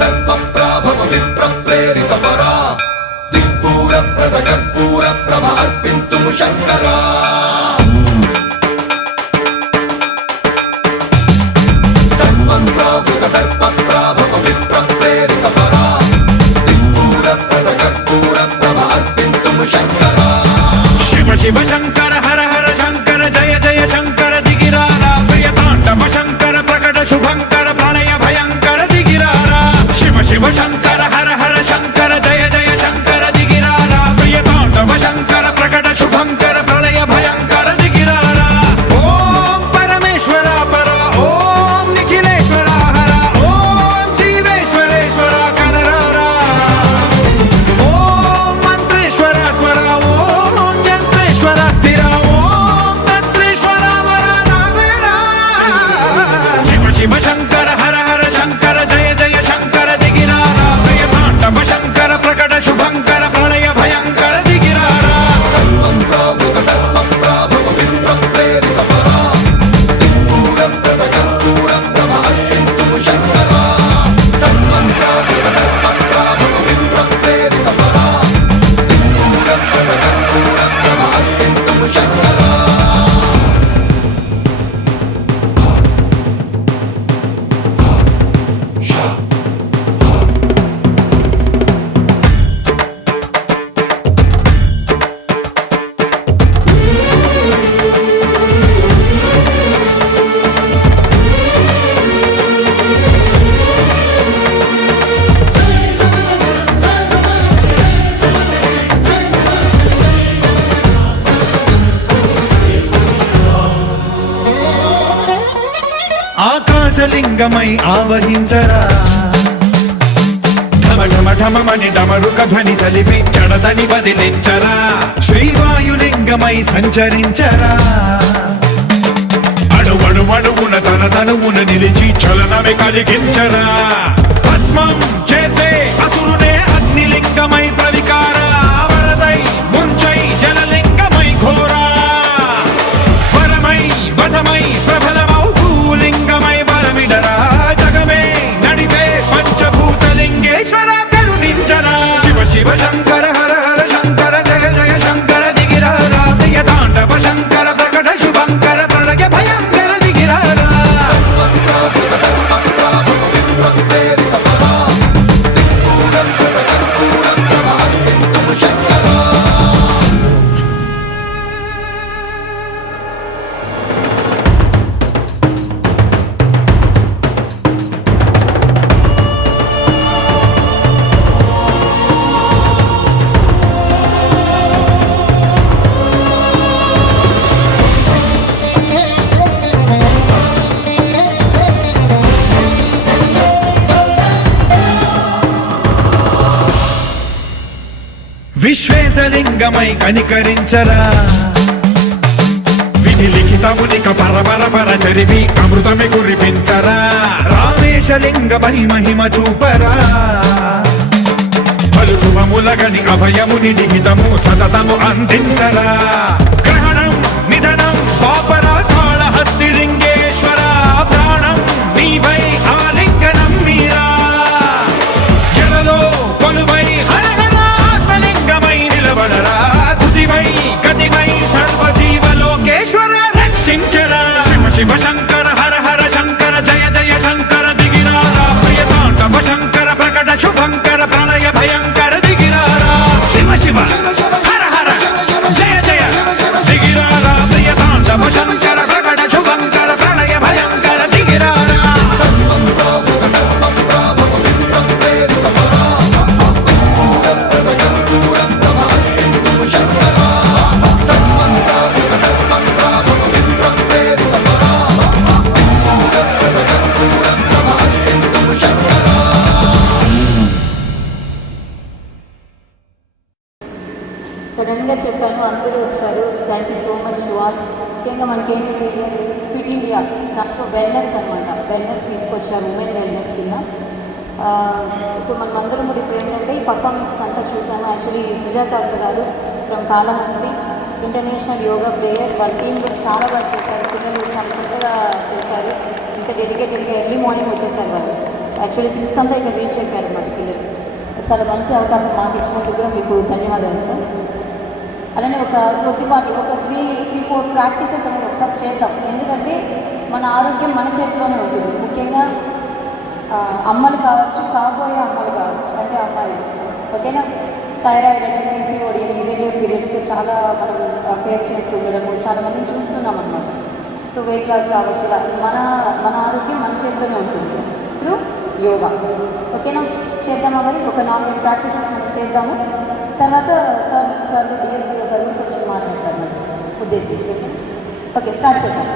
దర్పప్రాభవ విప్రప్రేరిత పరా దిక్పూర ప్రద కర్పూర ప్రభ అర్పింతుము శంకరా సన్మంత్రావృత దర్పప్రాభవ విప్రప్రేరిత పరా దిక్పూర ప్రద కర్పూర ప్రభ అర్పింతుము శంకరా శివ శివ శంకర హర హర శంకర జయ జయ శంకర దిగిరారా ప్రియ తాండవ శంకర ప్రకట శుభంకర ప్రళయ భయంకర దిగిరారా శివ శివ శంకర హర హర శంకర జయ జయ శంకర దిగిరారా ప్రియ తాండవ శంకర ప్రకట శుభంకర ప్రళయ భయంకర దిగిరారా ఓం పరమేశ్వర పర ఓం నిఖిలేశ్వర హర ఓం జీవేశ్వరేశ్వర కరరారా ఓం మంత్రేశ్వర స్వర ఓం యంత్రేశ్వర స్థిర ఓం తంత్రేశ్వర వర నావేరా శివ శివ శంకర హర హర శంకర జయ జయ శంకర దిగిరారా ప్రియ తాండవ శంకర ప్రకట శుభంకర ప్రళయ భయంకర దిగిరారా సన్మంత్రావృత దర్పప్రాభవ విప్రప్రేరిత పరా దిక్పూర ప్రద కర్పూర ప్రభ అర్పింతుము శంకరా సన్మంత్రావృత దర్పప్రాభవ విప్రప్రేరిత పరా దిక్పూర ప్రద కర్పూర ప్రభ అర్పింతుము శంకరా ఆకాశలింగమై ఆవహించరా ఢమ ఢమ ఢమమని డమరుక ధ్వని సలిపి జడదని బదిలించరా శ్రీవాయులింగమై సంచరించరా అణువణువున తన తనువున నిలిచి చలనమే కలిగించరా భస్మం చేసే అసురునే అగ్నిలింగమై ప్రవికార వరదై ముంచై జలలింగమై ఘోరా వరమై వసమై ప్రబలమౌ భూలింగమై బలమిడరా జగమే నడిపే పంచభూతలింగేశ్వర కరుణించరా శివ శివ శంకర హర హర శంకర జయ జయ శంకర దిగిరారా ప్రియ తాండవ శంకర ప్రకట శుభంకర ప్రళయ భయంకర దిగిరారా సన్మంత్రావృత దర్పప్రాభవ విప్రప్రేరిత పరా దిక్పూర ప్రద కర్పూర ప్రభ అర్పింతుము శంకరా విశ్వేశలింగమై కనికరించరా విధి లిఖితమునిక పరపర పర చరివి అమృతమి కురిపించరా రామేశలింగమై మహిమ చూపరా పలు శుభములగని అభయముని నిహితము సతతము అందించరా గ్రహణం నిధనం పాపరా కాళహస్తి లింగేశ్వర ప్రాణం నీవై ఆలింగనం మీరా జలలో కొలువై హర హర ఆత్మలింగమై నిలబడరా తుదివై గతివై సర్వజీవలోకేశ్వర రక్షించరా శివ శివ శంకర హర హర శంకర జయ జయ శంకర దిగిరారా ప్రియ తాండవ శంకర ప్రకట శుభంకర ప్రళయ భయంకర దిగిరారా శివ శివ హర హర జయ జయ దిగిరారా ప్రియ తాండవ శంకర ప్రకట శుభంకర ప్రళయ భయంకర దిగిరారా సన్మంత్రావృత దర్పప్రాభవ విప్రప్రేరిత పరా దిక్పూర ప్రద కర్పూర ప్రభ అర్పింతుము శంకరా సన్మంత్రావృత దర్పప్రాభవ విప్రప్రేరిత పరా దిక్పూర ప్రద కర్పూర ప్రభ అర్పింతుము శంకరా సడన్గా చెప్పాను, అందరూ వచ్చారు. Thank you so much to all. ముఖ్యంగా మనకేంటి ఫిట్ ఇండియా దాంట్లో వెల్నెస్ అనమాట, వెల్నెస్ తీసుకొచ్చారు ఉమెన్ వెల్నెస్ కింద. సో మనం అందరం కూడా ఇప్పుడు ఏంటంటే ఈ పర్ఫార్మెన్సెస్ అంతా చూసాము. యాక్చువల్లీ సుజాత అక్క గారు from Kalahasti international yoga player, వాళ్ళ టీం కూడా చాలా బాగా చేశారు. పిల్లలు చాలా చక్కగా చేశారు. ఇంకా డెడికేటెడ్గా ఎర్లీ మార్నింగ్ వచ్చేసారు వాళ్ళు. యాక్చువల్లీ సిక్స్త్ ఇక్కడ రీచ్ అయిపోయారు అన్నమాట పిల్లలు. చాలా మంచి అవకాశం మాకు ఇచ్చినందుకు కూడా మీకు ధన్యవాదాలు సార్. అలానే ఒక కొద్దిపాటి ఒక 3-4 ప్రాక్టీసెస్ అనేది ఒకసారి చేద్దాం. ఎందుకంటే మన ఆరోగ్యం మన చేతిలోనే ఉంటుంది. ముఖ్యంగా అమ్మలు కావచ్చు, కాబోయే అమ్మలు కావచ్చు, అంటే అమ్మాయిలు. ఓకేనా? థైరాయిడ్ అంటే పీసీఓడి ఇరేడియల్ పీరియడ్స్తో చాలా మనం ఫేస్ చేస్తూ ఉండడము చాలా మందిని చూస్తున్నాం అన్నమాట. సో వెయిట్ లాస్ కావచ్చు, ఇలా మన ఆరోగ్యం మన చేతిలోనే ఉంటుంది త్రూ యోగా. ఓకేనా? చేద్దామా? మరి ఒక 4-5 ప్రాక్టీసెస్ మనం చేద్దాము. తర్వాత సార్ డిఎస్సీలో సార్ కొంచెం మాట్లాడతారు ఉద్దేశించి. ఓకే, స్టార్ట్ చేద్దాం.